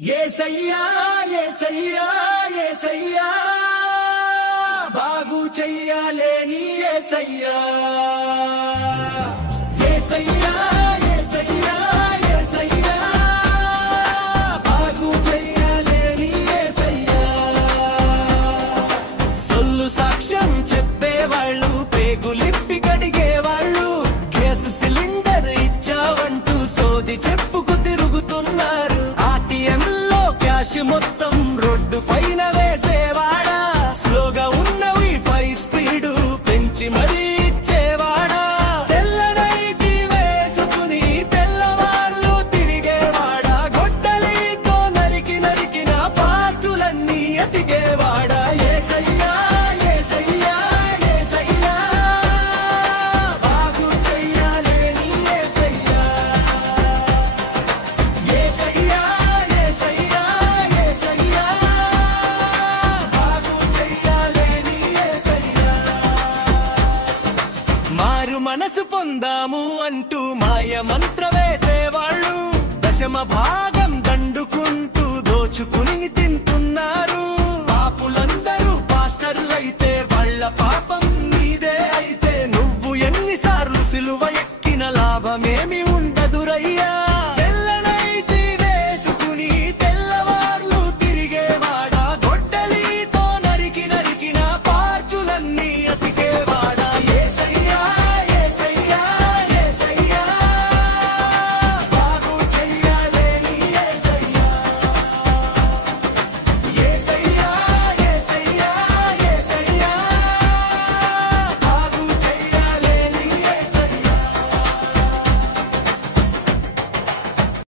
యేసయ్యా యేసయ్యా యేసయ్యా బాగు చెయ్యాలేని యేసయ్యా యేసయ్యా యేసయ్యా యేసయ్యా బాగు చెయ్యాలేని యేసయ్యా సొల్లు సాక్ష్యం చెప్పేవాళ్ళు పేగులిప్పి కడిగేవాళ్ళు గ్యాస్ సిలిండర్ ఇచ్చావంటూ సోది చెప్పుకు తిరుగుతున్నారు ఆర్టీఎంలో క్యాష్ మొత్తం రోడ్డు పైన వేసేవాడా స్లోగా ఉన్న వైఫై స్పీడు పెంచి మరీ ఇచ్చేవాడా తెల్లనైటి వేసుకుని తెల్లవార్లు తిరిగేవాడా గొడ్డలితో నరికిన పార్టులన్నీ ఎతికేవాడా యేసయ్యా యేసయ్యా యేసయ్యా బాగు చెయ్యాలేని యేసయ్యా యేసయ్యా యేసయ్యా యేసయ్యా బాగు చెయ్యాలేని యేసయ్యా మారు మనసు పొందాము అంటూ మాయ మంత్ర వేసేవాళ్ళు దశమ భాగ